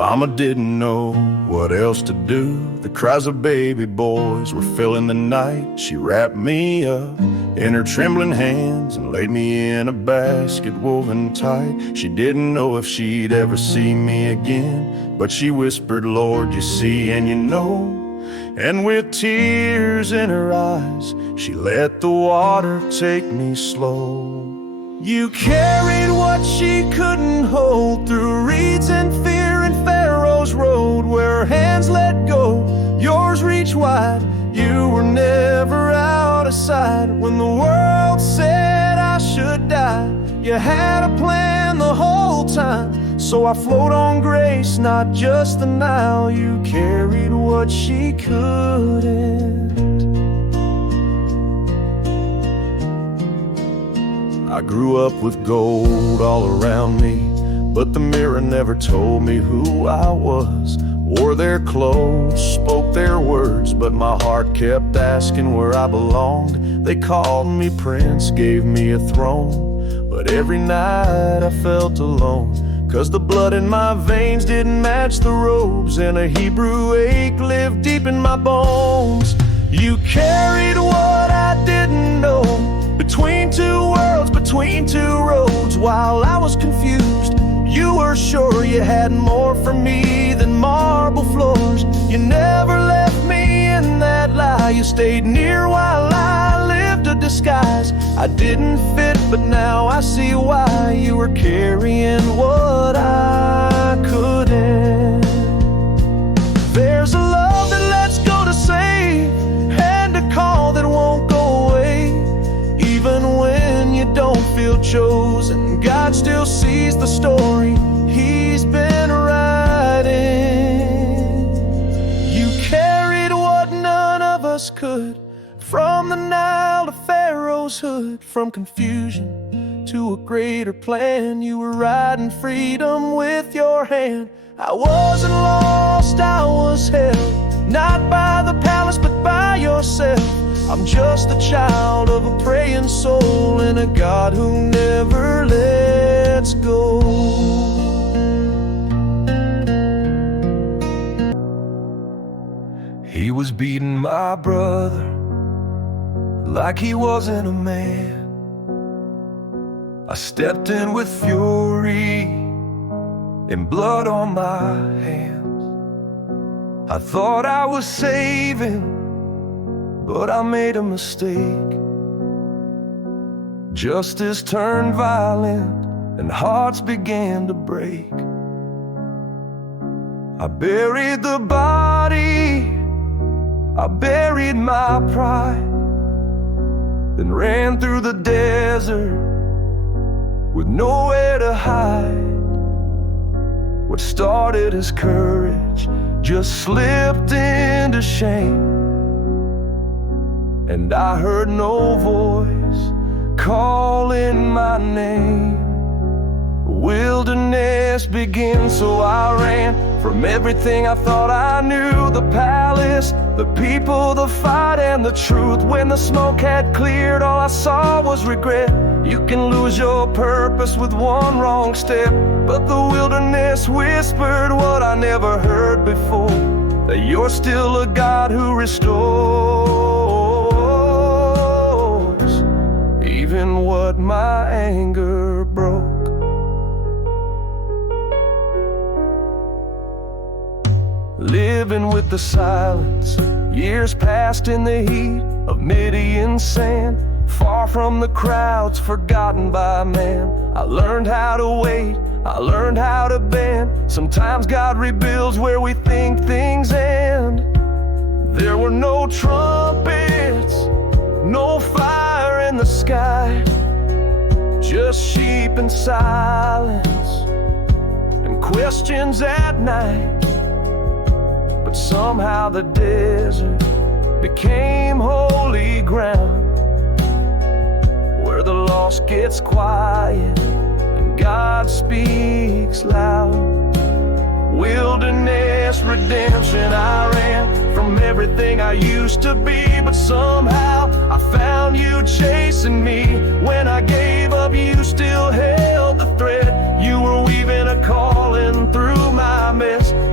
Mama didn't know what else to do. The cries of baby boys were filling the night. She wrapped me up in her trembling hands and laid me in a basket woven tight. She didn't know if she'd ever see me again, but she whispered, Lord, you see and you know. And with tears in her eyes, she let the water take me slow. You carried what she couldn't hold through reeds and fear and Pharaoh's road, where her hands let go, yours reach wide. You were never out of sight. When the world said I should die, you had a plan the whole time. So I float on grace, not just the Nile. You carried what she couldn't. I grew up with gold all around me, but the mirror never told me who I was. Wore their clothes, spoke their words, but my heart kept asking where I belonged. They called me prince, gave me a throne, but every night I felt alone, 'cause the blood in my veins didn't match the robes, and a Hebrew ache lived deep in my bones. You carried what I didn't know, between two worlds, between two roads. While I was confused, you were sure you had more for me than marble floors. You never left me in that lie. You stayed near while I lived a disguise. I didn't fit, but now I see why. You were carrying what I couldn't. There's a love that lets go to save, and a call that won't go away. Even when you don't feel chosen, God still sees the story He's been writing. You carried what none of us could, from the Nile to Pharaoh's hood, from confusion to a greater plan. You were riding freedom with your hand. I wasn't lost, I was held, not by the palace but by yourself. I'm just a child of a praying soul and a God who never lets go. He was beating my brother like he wasn't a man. I stepped in with fury and blood on my hands. I thought I was saving, but I made a mistake. Justice turned violent and hearts began to break. I buried the body, I buried my pride, then ran through the desert with nowhere to hide. What started as courage just slipped into shame, and I heard no voice calling my name. Wilderness began, so I ran from everything I thought I knew. The palace, the people, the fight, and the truth. When the smoke had cleared, all I saw was regret. You can lose your purpose with one wrong step, but the wilderness whispered what I never heard before, that you're still a God who restores, even what my anger broke. Living with the silence, years passed in the heat of Midian sand, far from the crowds, forgotten by man. I learned how to wait, I learned how to bend. Sometimes God rebuilds where we think things end. There were no trumpets, no fire in the sky, just sheep and silence and questions at night. But somehow the desert became holy ground, where the lost gets quiet and God speaks loud. Wilderness redemption, I ran from everything I used to be, but somehow I found you chasing me. When I gave up, you still held the thread. You were weaving a calling through my mess.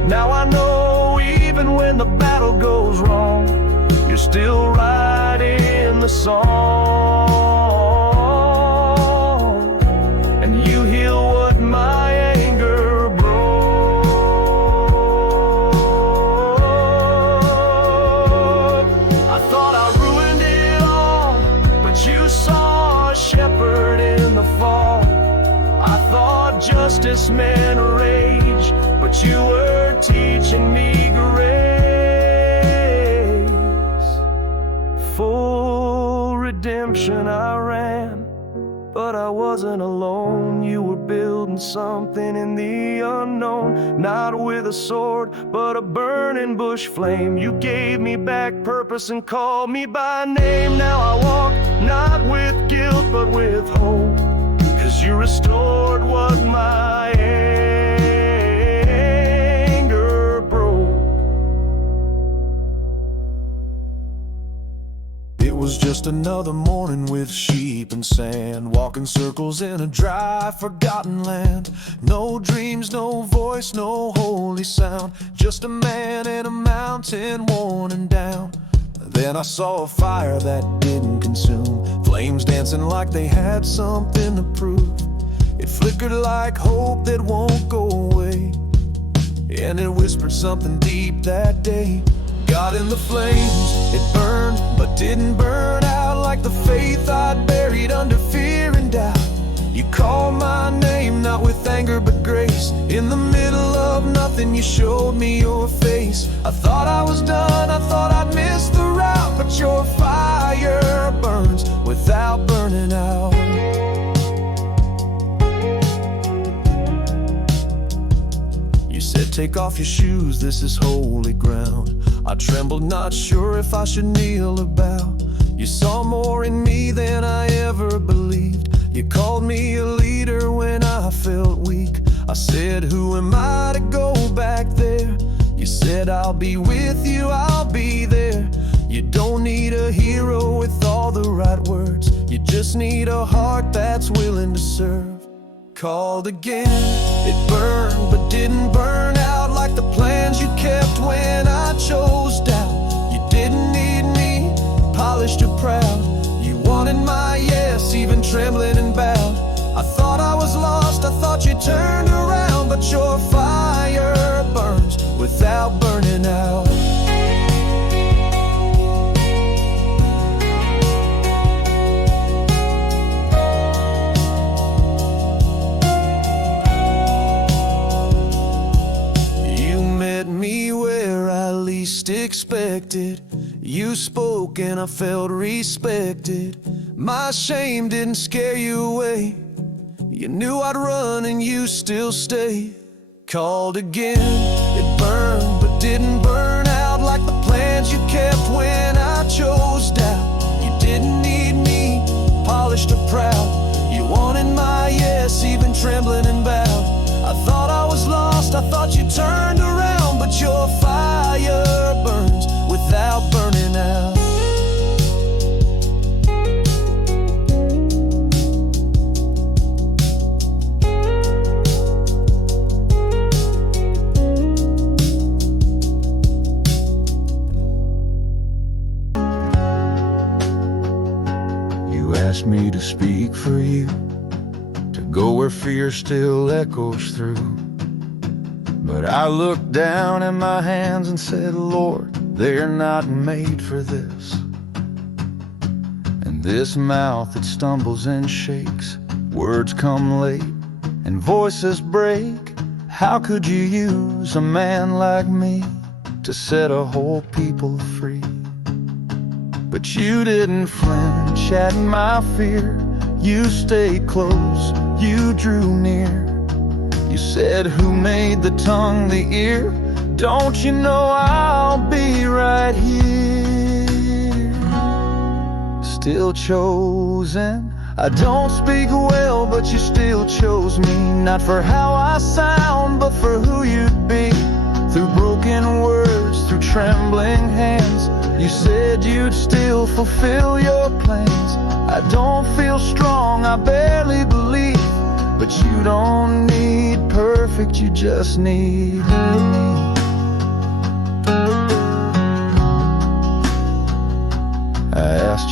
was wrong, you're still writing the song, and you heal what my anger broke. I thought I ruined it all, but you saw a shepherd in the fall. I thought justice meant rage, but you were teaching me grace. Full redemption I ran, but I wasn't alone. You were building something in the unknown, not with a sword, but a burning bush flame. You gave me back purpose and called me by name. Now I walk not with guilt, but with hope, 'cause you restored what my anger broke. It was just another morning with sheep and sand, walking circles in a dry, forgotten land. No dreams, no voice, no holy sound, just a man in a mountain worn and down. Then I saw a fire that didn't consume, flames dancing like they had something to prove. It flickered like hope that won't go away, and it whispered something deep that day. God in the flames, it burned but didn't burn out, like the faith I'd buried under fear and doubt. You called my name, not with anger but grace. In the middle of nothing, you showed me your face. I thought I was done, I thought I'd missed the route, but your fire burns without burning out. You said, take off your shoes, this is holy ground. I trembled, not sure if I should kneel or bow. You saw more in me than I ever believed. You called me a leader when I felt weak. I said, who am I to go back there? You said, I'll be with you, I'll be there. You don't need a hero with all the right words, you just need a heart that's willing to serve. Called again, it burned but didn't burn out, like the plans you kept when I chose doubt. You didn't need me, polished or proud. You wanted my yes, even trembling and bowed. I thought I was lost, I thought you turned around, but your fire burns without burning out. Me where I least expected. You spoke and I felt respected. My shame didn't scare you away. You knew I'd run and you still stayed. Called again, it burned but didn't burn out, like the plans you kept when I chose doubt. You didn't need me, polished or proud. You wanted my yes, even trembling and bowed. I thought I was lost, I thought you turned around, but your fire burns without burning out. You asked me to speak for you, to go where fear still echoes through. But I looked down at my hands and said, Lord, they're not made for this. And this mouth that stumbles and shakes, words come late and voices break. How could you use a man like me to set a whole people free? But you didn't flinch at my fear. You stayed close, you drew near. You said, who made the tongue, the ear? Don't you know I'll be right here? Still chosen. I don't speak well, but you still chose me. Not for how I sound, but for who you'd be. Through broken words, through trembling hands, you said you'd still fulfill your plans. I don't feel strong, I barely believe, but you don't need perfect, you just need me.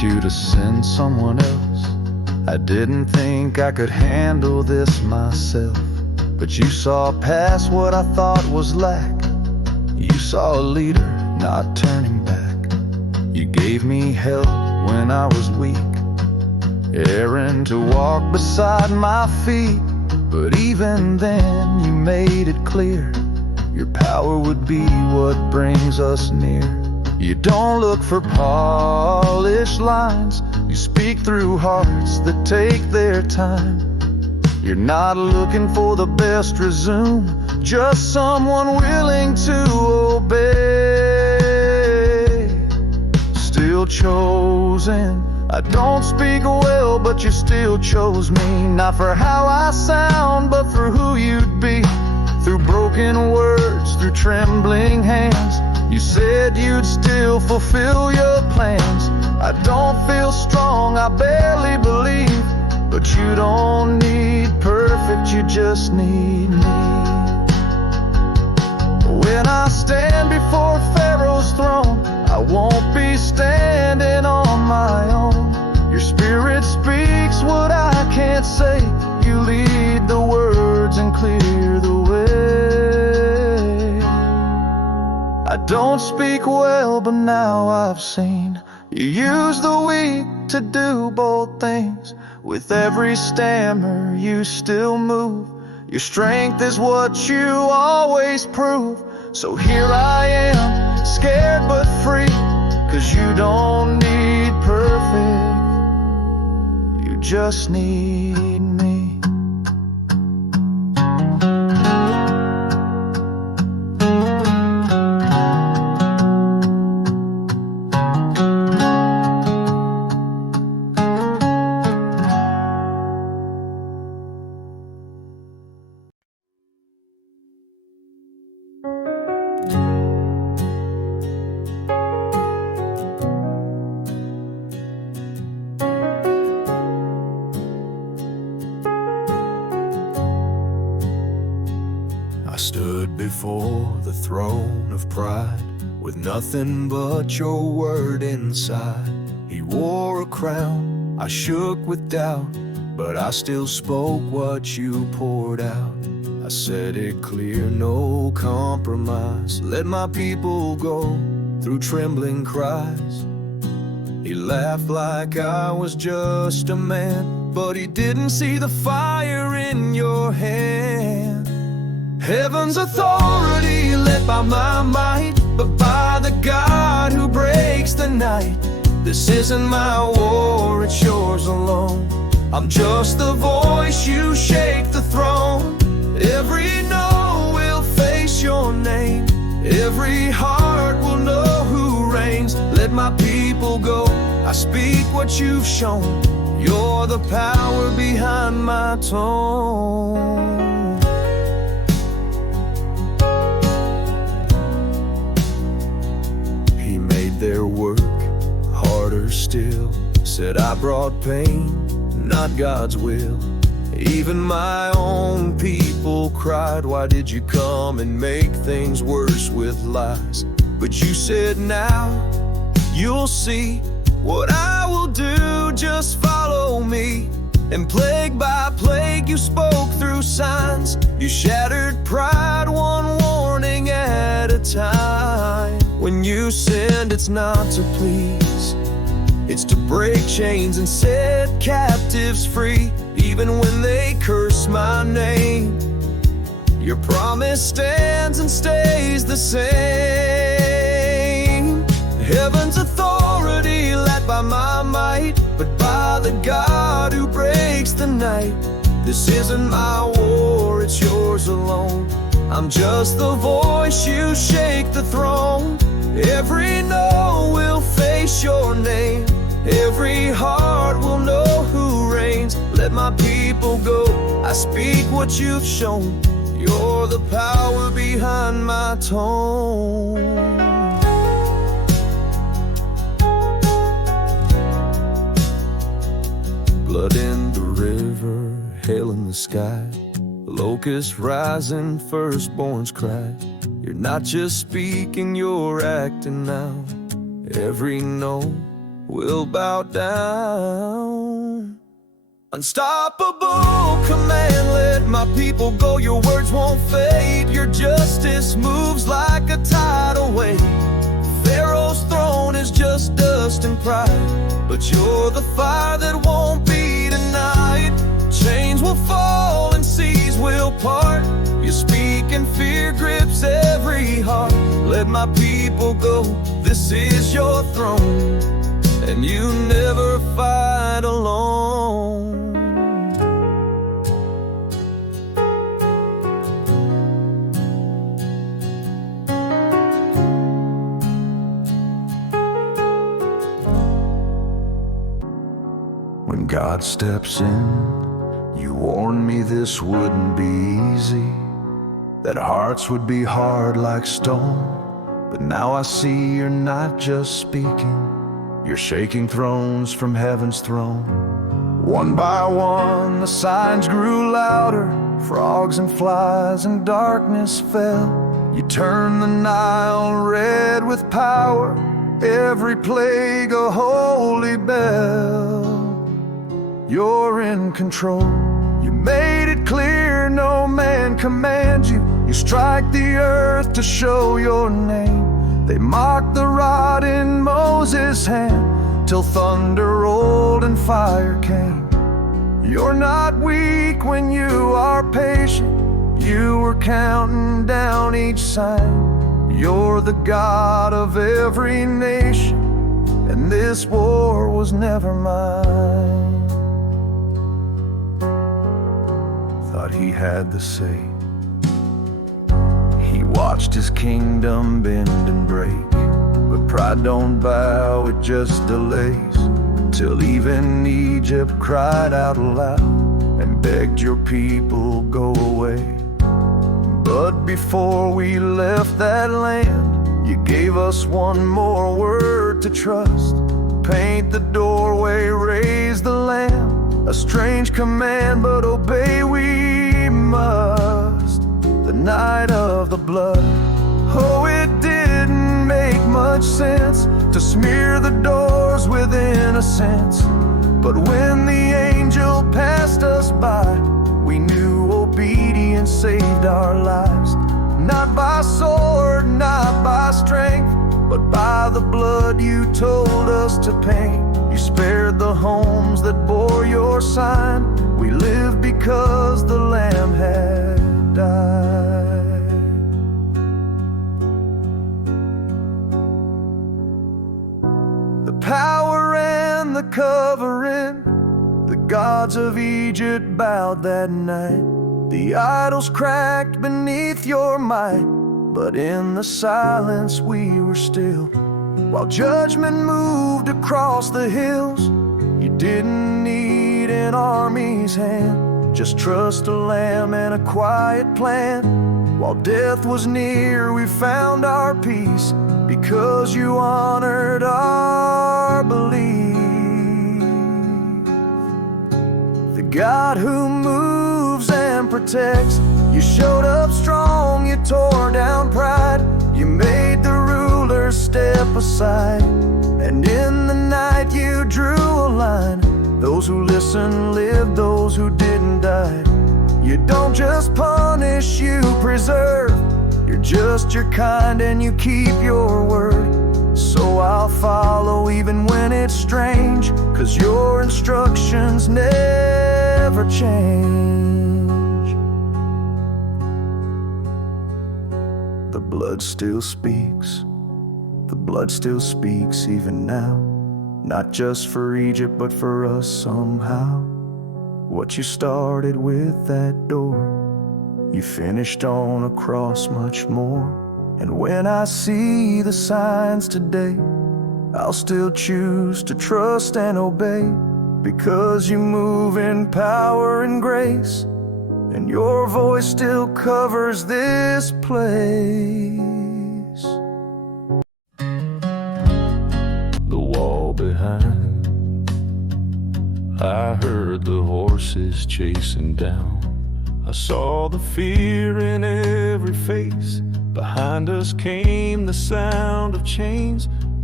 you to send someone else. I didn't think I could handle this myself, but you saw past what I thought was lack. You saw a leader not turning back. You gave me help when I was weak, Aaron to walk beside my feet. But even then you made it clear your power would be what brings us near. You don't look for polished lines, you speak through hearts that take their time. You're not looking for the best resume, just someone willing to obey. Still chosen. I don't speak well, but you still chose me. Not for how I sound, but for who you'd be. Through broken words, through trembling hands, you said you'd still fulfill your plans. I don't feel strong, I barely believe, but you don't need perfect, you just need me. When I stand before Pharaoh's throne, I won't be standing on my own. Your spirit speaks what I can't say. You lead the words and clear the way. I don't speak well, but now I've seen you use the weak to do both things. With every stammer you still move. Your strength is what you always prove. So here I am, scared but free, 'cause you don't need perfect, you just need me. I stood before the throne of pride with nothing but your word inside. He wore a crown, I shook with doubt, but I still spoke what you poured out. I said it clear, no compromise. Let my people go through trembling cries. He laughed like I was just a man, but he didn't see the fire in your hand. Heaven's authority led by my might, but by the God who breaks the night. This isn't my war, it's yours alone. I'm just the voice, you shake the throne. Every no will face your name. Every heart will know who reigns. Let my people go, I speak what you've shown. You're the power behind my tone. Their work harder still. Said I brought pain, not God's will. Even my own people cried, why did you come and make things worse with lies? But you said now, you'll see what I will do, just follow me. And plague by plague you spoke through signs. You shattered pride one warning at a time. When you send, it's not to please, it's to break chains and set captives free. Even when they curse my name, your promise stands and stays the same. Heaven's authority led by my might, but by the God who breaks the night. This isn't my war, it's yours alone. I'm just the voice, you shake the throne. Every no will face your name. Every heart will know who reigns. Let my people go, I speak what you've shown. You're the power behind my tone. Blood in the river, hail in the sky, locusts rising, firstborns cry. You're not just speaking, you're acting now. Every no will bow down. Unstoppable command, let my people go. Your words won't fade. Your justice moves like a tidal wave. Pharaoh's throne is just dust and pride, but you're the fire that won't be denied. Chains will fall and seas will part. You speak and fear grips every heart. Let my people go, this is your throne, and you never fight alone. When God steps in, you warned me this wouldn't be easy, that hearts would be hard like stone. But now I see you're not just speaking, you're shaking thrones from heaven's throne. One by one the signs grew louder, frogs and flies and darkness fell. You turned the Nile red with power, every plague a holy bell. You're in control. You made it clear no man commands you. You strike the earth to show your name. They mocked the rod in Moses' hand, till thunder rolled and fire came. You're not weak when you are patient. You were counting down each sign. You're the God of every nation, and this war was never mine. Thought he had the say. He watched his kingdom bend and break, but pride don't bow, it just delays, till even Egypt cried out loud and begged your people go away. But before we left that land, you gave us one more word to trust. Paint the doorway, raise the lamb. A strange command, but obey we must. The night of the blood, oh, it didn't make much sense to smear the doors with innocence. But when the angel passed us by, we knew obedience saved our lives. Not by sword, not by strength, but by the blood you told us to paint. You spared the homes that bore your sign. We live because the Lamb had died. The power and the covering, the gods of Egypt bowed that night. The idols cracked beneath your might, but in the silence we were still. While judgment moved across the hills, you didn't need an army's hand, just trust a lamb and a quiet plan. While death was near, we found our peace, because you honored our belief. The God who moves and protects, you showed up strong, you tore down pride. You made the rulers step aside, and in the night you drew a line. Those who listened lived, those who didn't die. You don't just punish, you preserve. You're just your kind and you keep your word. So I'll follow even when it's strange, 'cause your instructions never change. The blood still speaks. The blood still speaks even now. Not just for Egypt, but for us somehow. What you started with that door, you finished on a cross much more. And when I see the signs today, I'll still choose to trust and obey, because you move in power and grace, and your voice still covers this place. The wall behind, I heard the horses chasing down. I saw the fear in every face. Behind us came the sound of chains,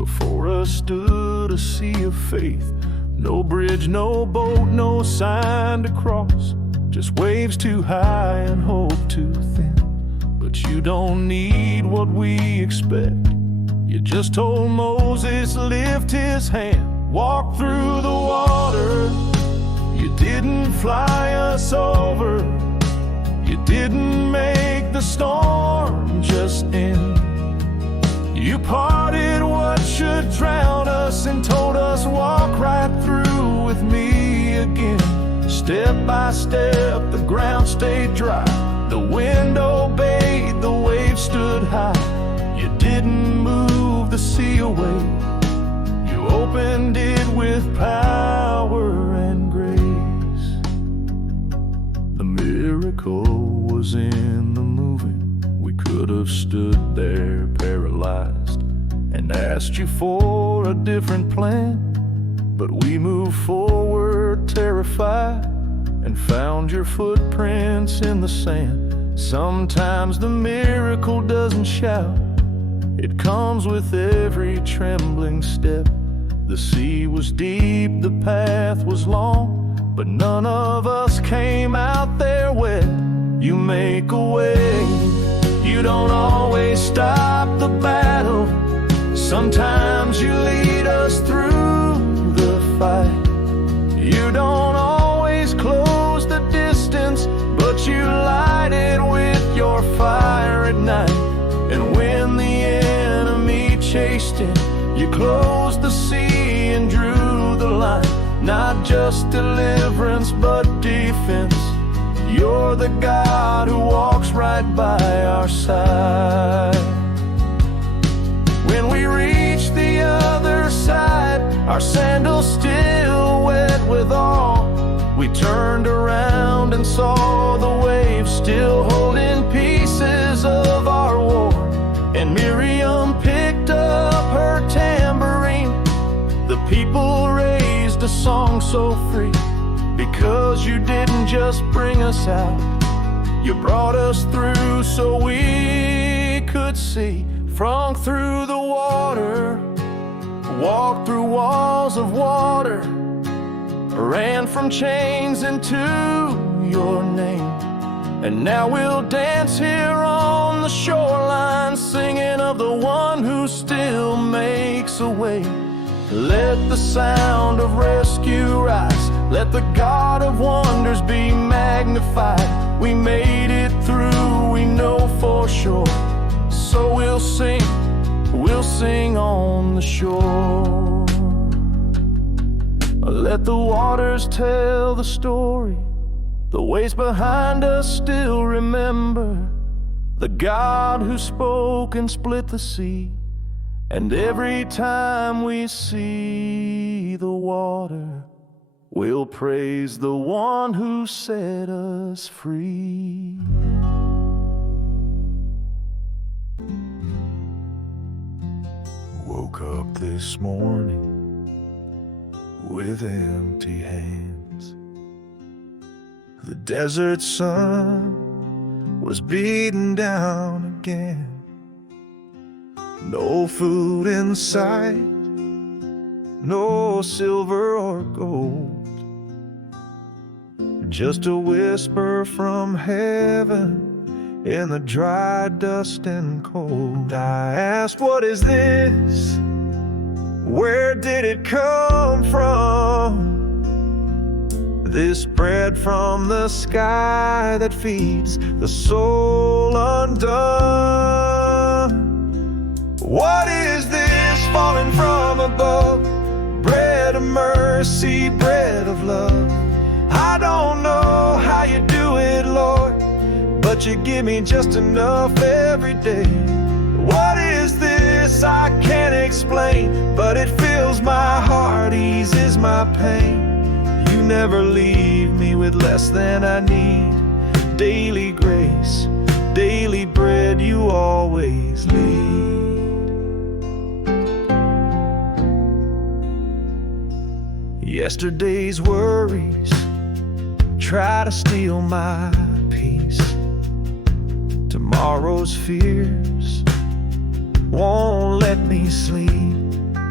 Before us stood a sea of faith. No bridge, no boat, no sign to cross. Just waves too high and hope too thin. But you don't need what we expect. You just told Moses, lift his hand, walk through the water. You didn't fly us over. You didn't make the storm just end. You parted what should drown us and told us, walk right through with me again. Step by step, the ground stayed dry. The wind obeyed, the waves stood high. You didn't move the sea away. You opened it with power and grace. The miracle was in the moving. We could have stood there paralyzed and asked you for a different plan, but we moved forward terrified and found your footprints in the sand. Sometimes the miracle doesn't shout. It comes with every trembling step. The sea was deep, the path was long, but none of us came out there wet. You make a way. You don't always stop the battle. Sometimes you lead us through the fight. You don't always close the distance, but you light it with your fire at night. And when the enemy chased in, you closed the sea and drew the line. Not just deliverance, but defense. You're the God who walks right by our side. When we reached the other side, our sandals still wet with awe, we turned around and saw the waves still holding pieces of our war. And Miriam picked up her tambourine. The people raised a song so free, because you didn't just bring us out, you brought us through so we could see. Flung through the water, walked through walls of water, ran from chains into your name. And now we'll dance here on the shoreline, singing of the one who still makes a way. Let the sound of rescue rise. Let the God of wonders be magnified. We made it through, we know for sure. So we'll sing on the shore. Let the waters tell the story. The waves behind us still remember the God who spoke and split the sea. And every time we see the water, we'll praise the one who set us free. Woke up this morning with empty hands. The desert sun was beating down again. No food in sight, no silver or gold, just a whisper from heaven in the dry dust and cold. I asked, what is this? Where did it come from? This bread from the sky that feeds the soul undone. What is this falling from above? Bread of mercy, bread of love. I don't know how you do it, Lord, but you give me just enough every day. What is this? I can't explain, but it fills my heart, eases my pain. You never leave me with less than I need. Daily grace, daily bread, you always lead. Yesterday's worries try to steal my peace. Tomorrow's fears won't let me sleep.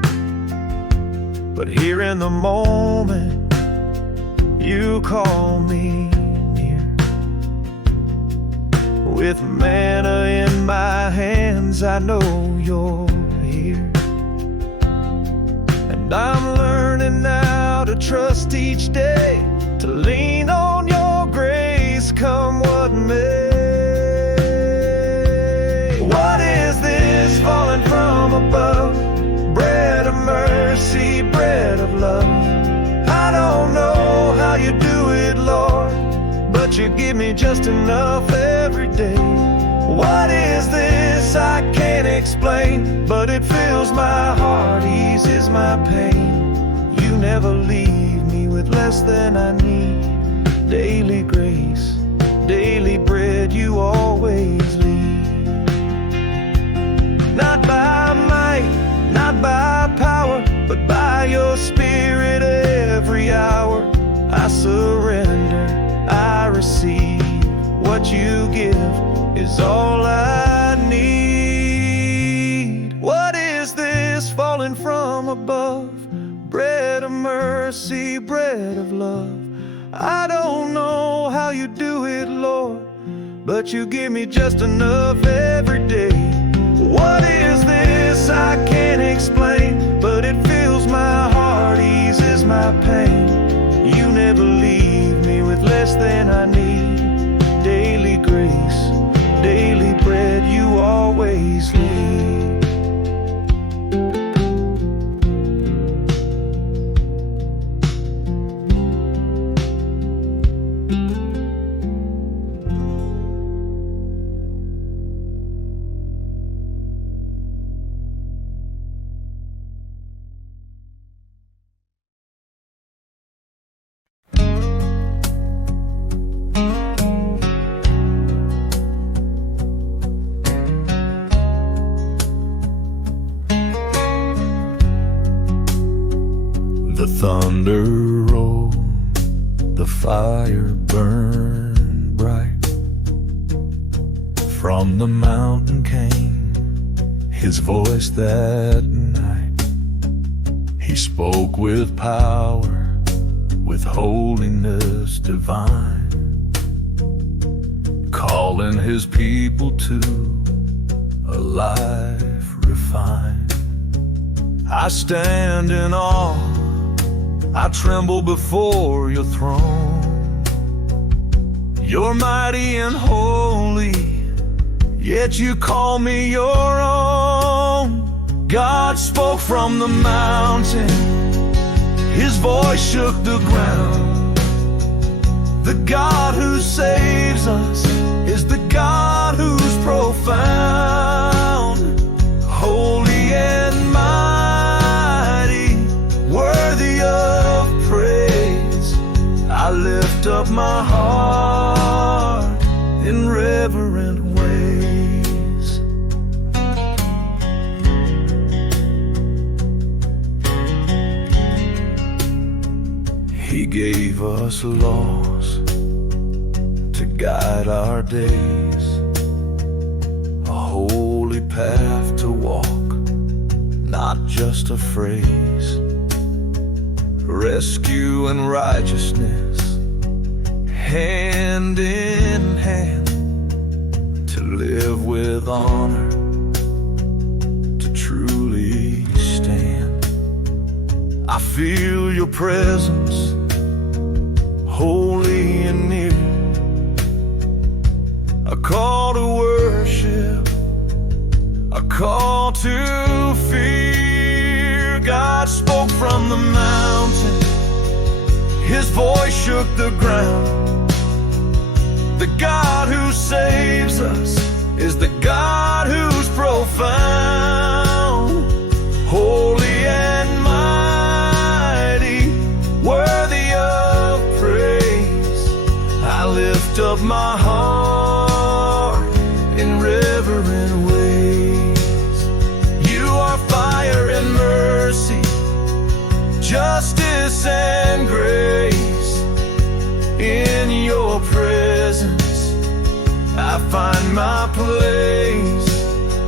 but here in the moment, you call me near. With manna in my hands, I know you're here. And I'm learning now to trust each day, to lean on your grace, come what may. What is this falling from above? Bread of mercy, bread of love. I don't know how you do it, Lord, but you give me just enough every day. What is this? I can't explain, but it fills my heart, eases my pain. You never leave me with less than I need. Daily grace, daily bread, you always lead. Not by might, not by power, but by your Spirit every hour. I surrender, I receive. What you give is all I need. What is this falling from above? Bread of mercy, bread of love. I don't know how you do it, Lord, but you give me just enough every day. What is this? I can't explain, but it fills my heart, eases my pain. You never leave me with less than I need. Daily grace, daily bread, you always lead. The thunder rolled, the fire burned bright. From the mountain came his voice that night. He spoke with power, with holiness divine, calling his people to a life refined. I stand in awe, I tremble before your throne. You're mighty and holy, yet you call me your own. God spoke from the mountain, his voice shook the ground. The God who saves us is the God who's profound, holy and mighty, worthy of praise. I lift up my heart in reverent ways. He gave us laws to guide our days, a holy path to walk, not just a phrase. Rescue and righteousness, hand in hand, to live with honor, to truly stand. I feel your presence, holy and near, a call to worship, a call to fear. God spoke from the mountain, his voice shook the ground. The God who saves us is the God who's profound, holy and mighty, worthy of praise. I lift up my heart in reverent ways. You are fire and mercy, justice and grace. In your presence I find my place.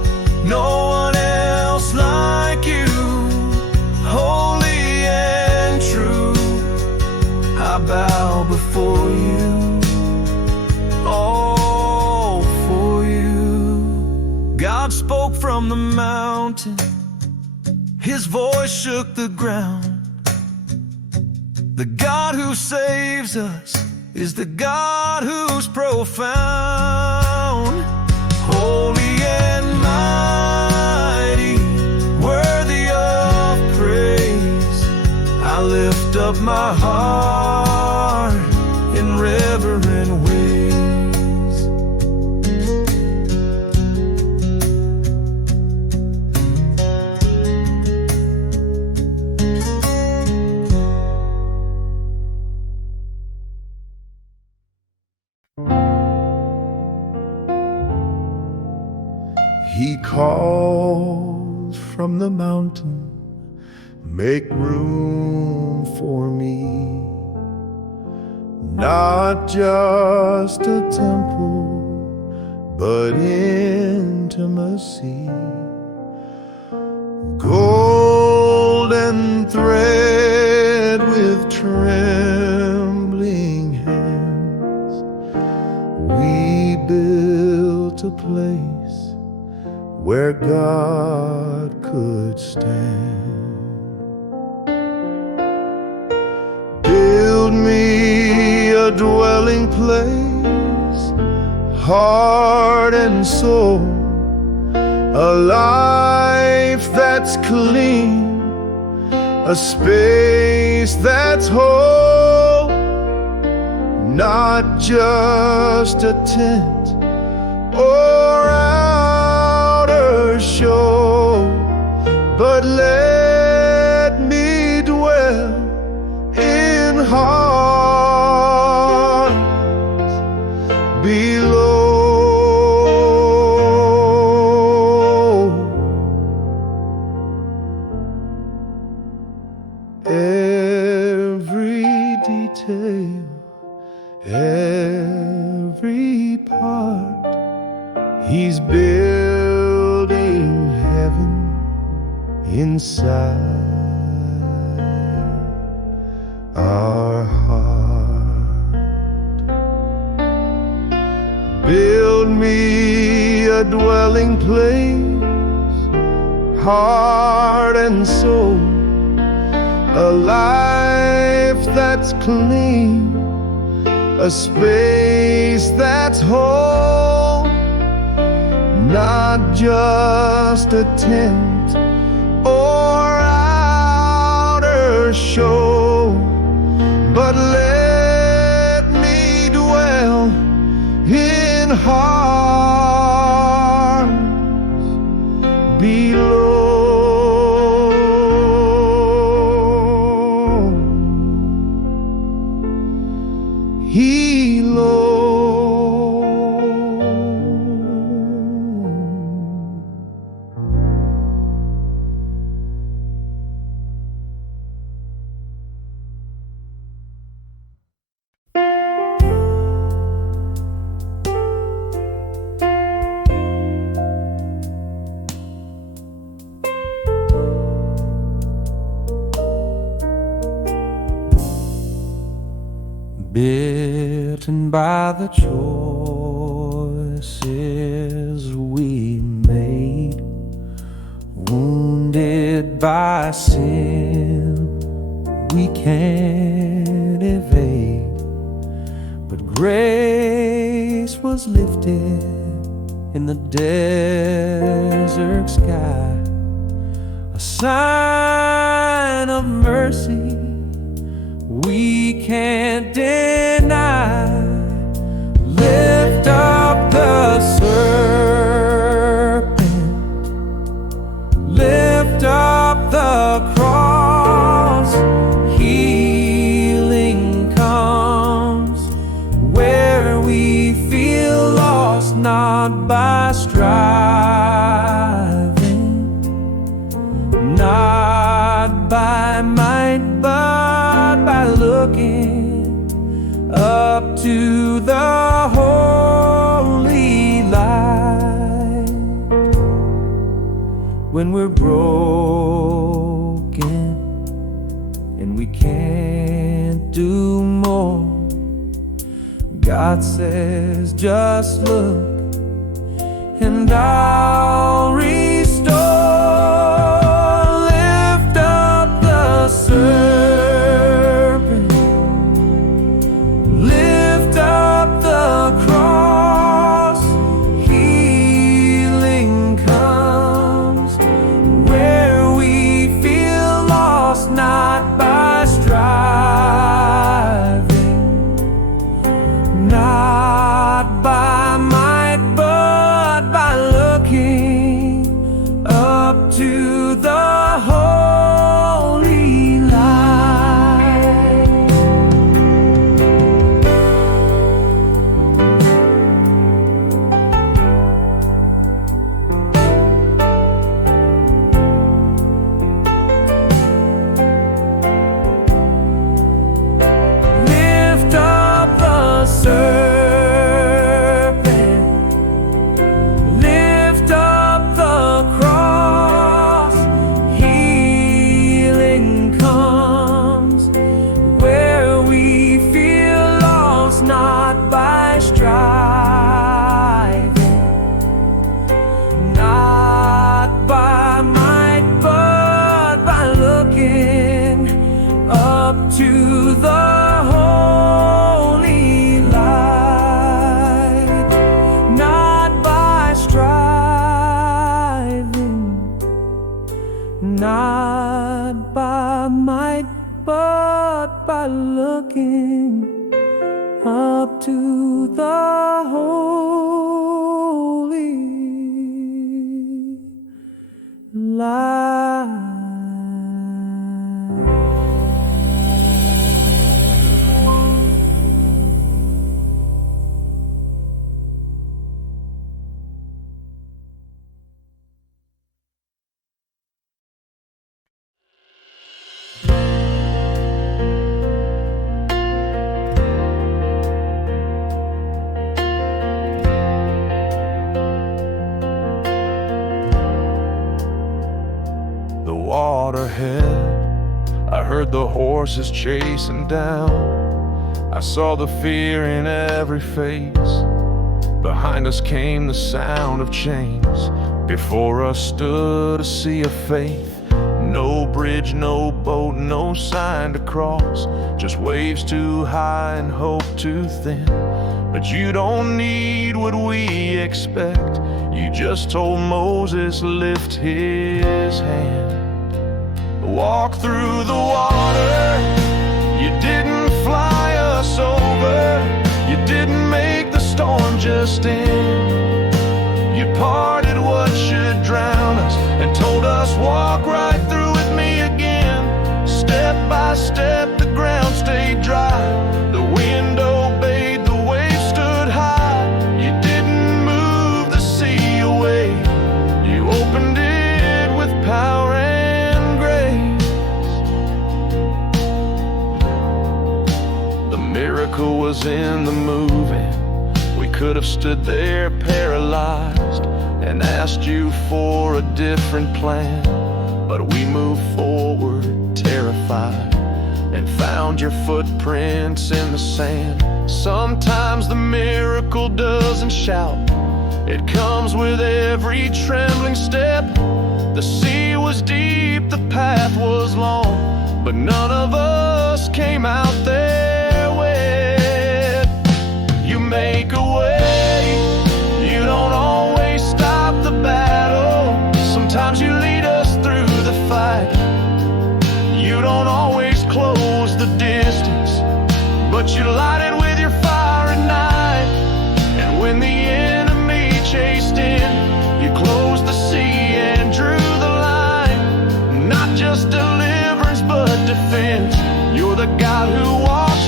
spoke from the mountain. His voice shook the ground. The God who saves us is the God who's profound. Holy and mighty, worthy of praise, I lift up my heart in reverent ways. He calls from the mountain, make room for me. Not just a temple, but intimacy. Golden thread with trembling hands, we built a place where God could stand. Build me a dwelling place, heart and soul, a life that's clean, a space that's whole. Not just a tent or outer show, but let me dwell in hearts below. Every detail, every part, He's building heaven inside our heart. Build me a dwelling place, heart and soul, a life that's clean, a space that's whole. Not just a tent or outer show, but let me dwell in hearts below. Bitten by the choices we made, wounded by sin we can't evade. But grace was lifted in the desert sky, a sign of mercy we can't deny. Lift up the serpent, lift up the cross. Healing comes where we feel lost, not by striving, not by might, but by looking up to the holy light. When we're broken and we can't do more, God says just look, and I'll restore. Lift up the serpent, lift up the cross. Healing comes where we feel lost, not by striving, not by might, but by looking up to the holy light. Lift up the serpent, lift up the cross. Healing comes where we feel lost, not by striving, not by might, but by looking up to the holy light. Not by striving, not by might, but by looking up to the holy light. The waterhead, I heard the horses chasing down. I saw the fear in every face. Behind us came the sound of chains. Before us stood a sea of faith. No bridge, no boat, no sign to cross. Just waves too high and hope too thin. But you don't need what we expect. You just told Moses, lift his hand. Walk through the water. You didn't fly us over. You didn't make the storm just end. You parted what should drown us and told us, walk right through with me again. Step by step the ground stayed dry. The wind obeyed, the waves stood high. You didn't move the sea away. You opened it with power and grace. The miracle was in the moving. We could have stood there paralyzed and asked you for a different plan, but we moved forward terrified and found your footprints in the sand. Sometimes the miracle doesn't shout, it comes with every trembling step. The sea was deep, the path was long, but none of us came out there wet. You make a way, you don't always stop the battle. Sometimes you lead us through the fight. You don't always close the distance, but you light it with your fire at night. And when the enemy chased in, you closed the sea and drew the line. Not just deliverance, but defense. You're the God who walks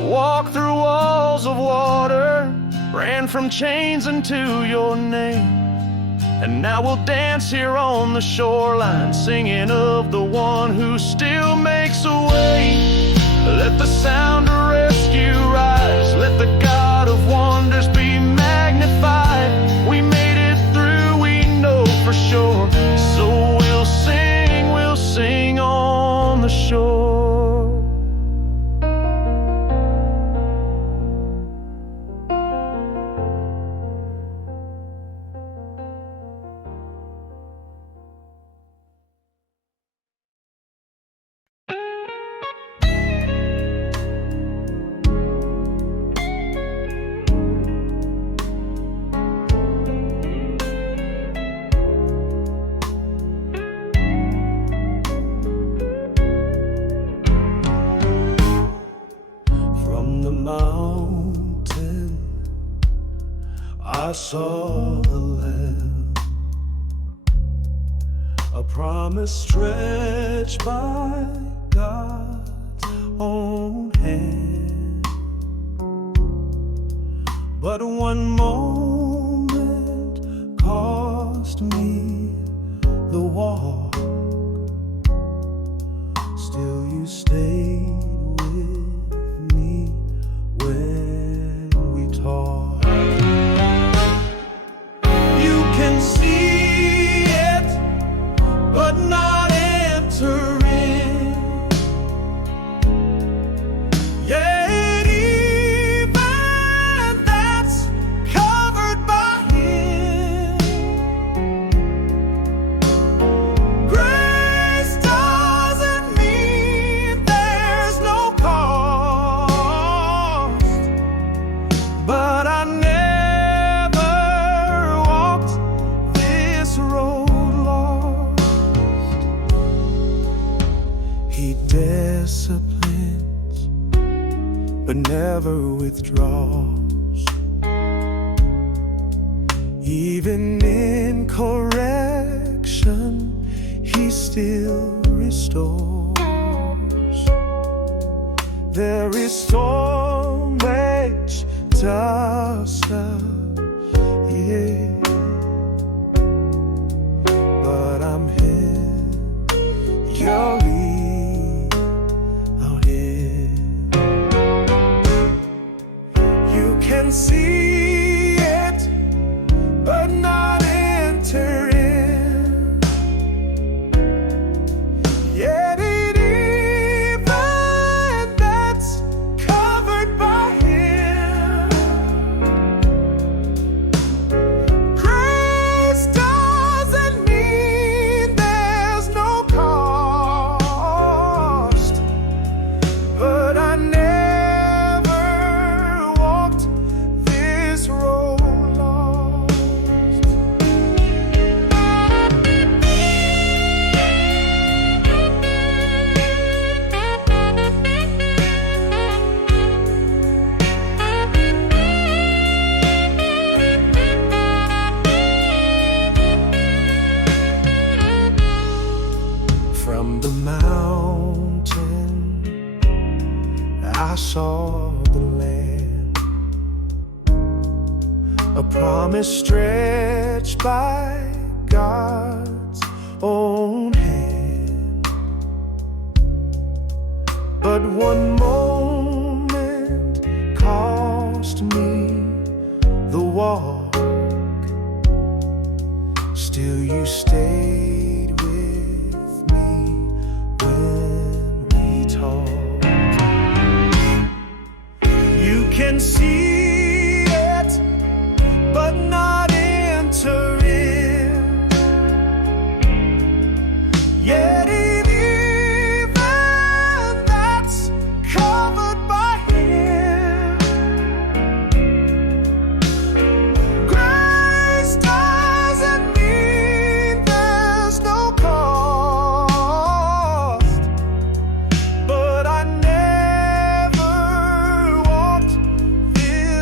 Walked through walls of water, ran from chains into your name. And now we'll dance here on the shoreline, singing of the one who still makes a way. Let the sound of rescue rise, let the God of wonders be magnified. We made it through, we know for sure, so we'll sing on the shore. Mountain, I saw the land, a promise stretched by God's own hand. But one moment cost me the walk. Still you stayed with me when we talk. You can see it, but not enter in. Yet even that's covered by Him. Grace doesn't mean there's no cost. But I never walked this road lost. He disciplines, but never withdraws. Even in correction, He still restores. There is so much dust up, yeah, but I'm here, you're out here. You can see it, but not enter in. Yet it even that's covered by Him. Grace doesn't mean there's no cost. But I never walked this road lost. From the mountain, I saw the land, a promise stretched by God's own hand. But one moment cost me the walk. Still you stayed with me when we talked. You can see it, but not enter in. Yet it even that's covered by Him. Grace doesn't mean there's no cost. But I never walked this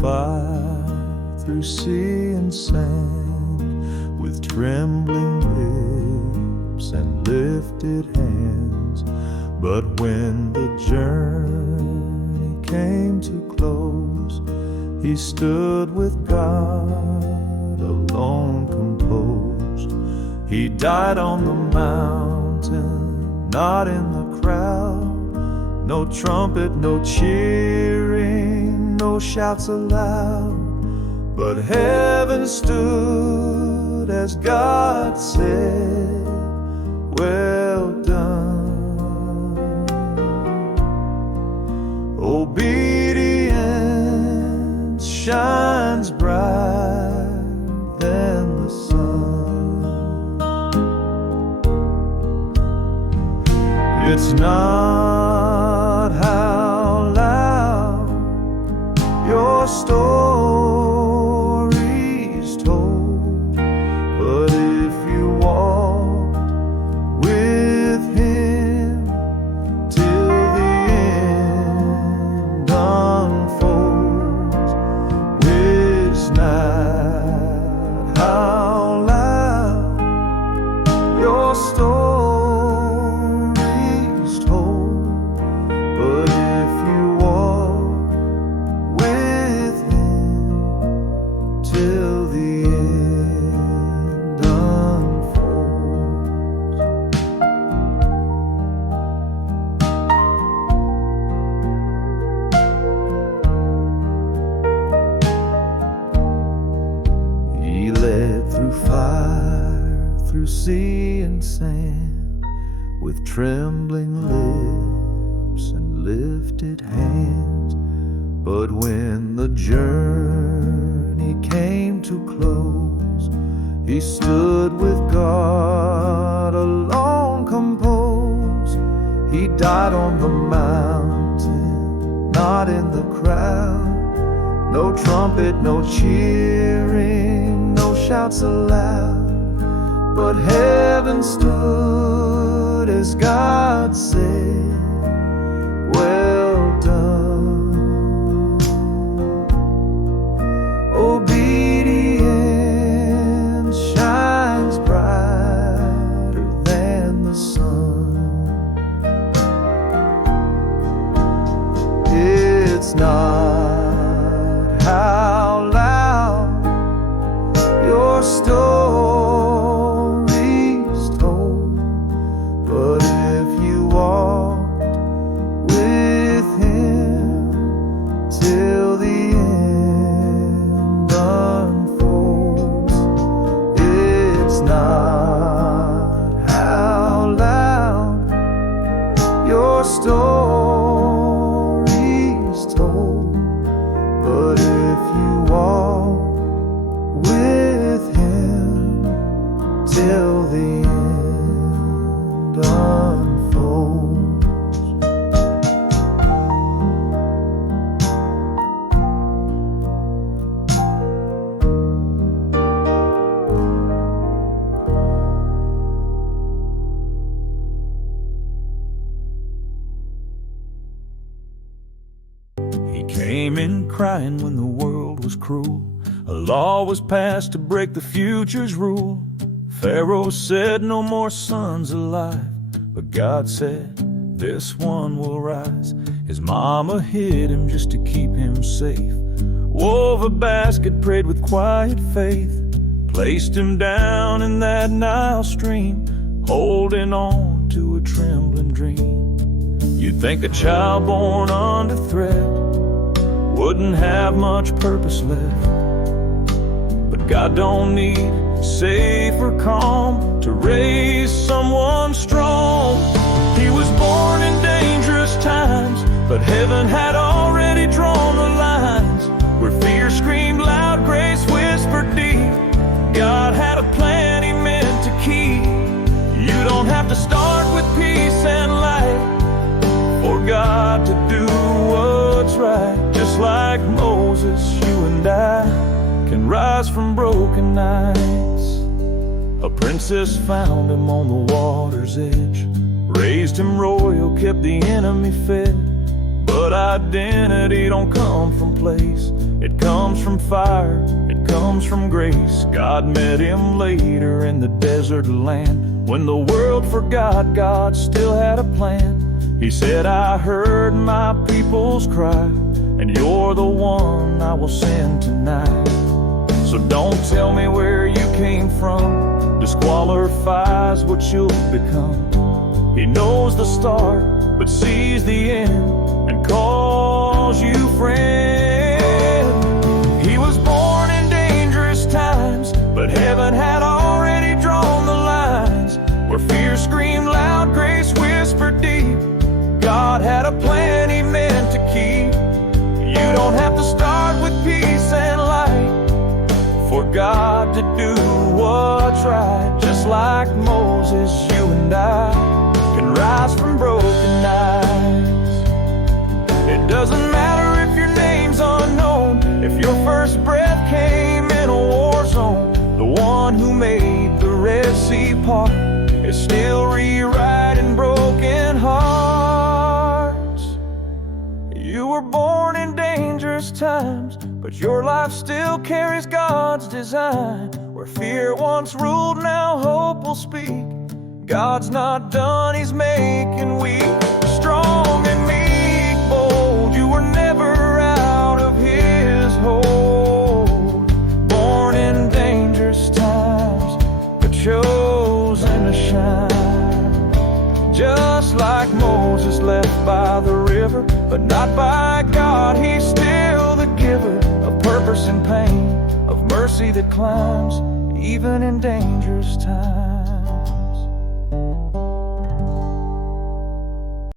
fire, through sea and sand, with trembling lips and lifted hands. But when the journey came to close, he stood with God, alone composed. He died on the mountain, not in the crowd. No trumpet, no cheering, no shouts aloud. But heaven stood as God said, "Well done." Obedience shines brighter than the sun. It's not how loud your story's told, but if you walk with him till the end unfolds. It's not how loud your story's told, but if you walk with him till the end unfolds. He led through fire, through sea and sand, with trembling lips and lifted hands. But when the journey came to close, he stood with God, alone composed. He died on the mountain, not in the crowd. No trumpet, no cheering, no shouts aloud. But heaven stood as God said, "Well done." Obedience shines brighter than the sun. It's not how loud your story's told, but if you walk with him till the end unfolds. It's not how loud your story's told, but if you walk with him till the end unfolds. He came in crying when the world was cruel. A law was passed to break the future's rule. Pharaoh said no more sons alive, but God said this one will rise. His mama hid him just to keep him safe, wove a basket, prayed with quiet faith, placed him down in that Nile stream, holding on to a trembling dream. You'd think a child born under threat wouldn't have much purpose left, but God don't need safe or calm to raise someone strong. He was born in dangerous times, but heaven had already drawn the lines. Where fear screamed loud, grace whispered deep. God had a plan he meant to keep. You don't have to start with peace and light for God to do what's right. Just like Moses, you and I can rise from broken nights. A princess found him on the water's edge, raised him royal, kept the enemy fed. But identity don't come from place, It comes from fire, it comes from grace. God met him later in the desert land. When the world forgot, God still had a plan. He said, I heard my people's cry, and you're the one I will send tonight. So don't tell me where you came from, disqualifies what you'll become. He knows the start, but sees the end, and calls you friend. He was born in dangerous times, but heaven had already drawn the lines. Where fear screamed loud, grace whispered deep. God had a plan he meant to keep. You don't have to start with peace and light for God to do what's right. Just like Moses, you and I can rise from broken nights. It doesn't matter if your name's unknown, if your first breath came in a war zone. The one who made the Red Sea part is still rewriting broken hearts. You were born in dangerous times, but your life still carries God's design. Where fear once ruled, now hope will speak. God's not done, he's making weak. Strong and meek, bold, you were never out of his hold. Born in dangerous times, but chosen to shine. Just like Moses left by the river, but not by God, he's still the giver of purpose and pain, of mercy that climbs even in dangerous times.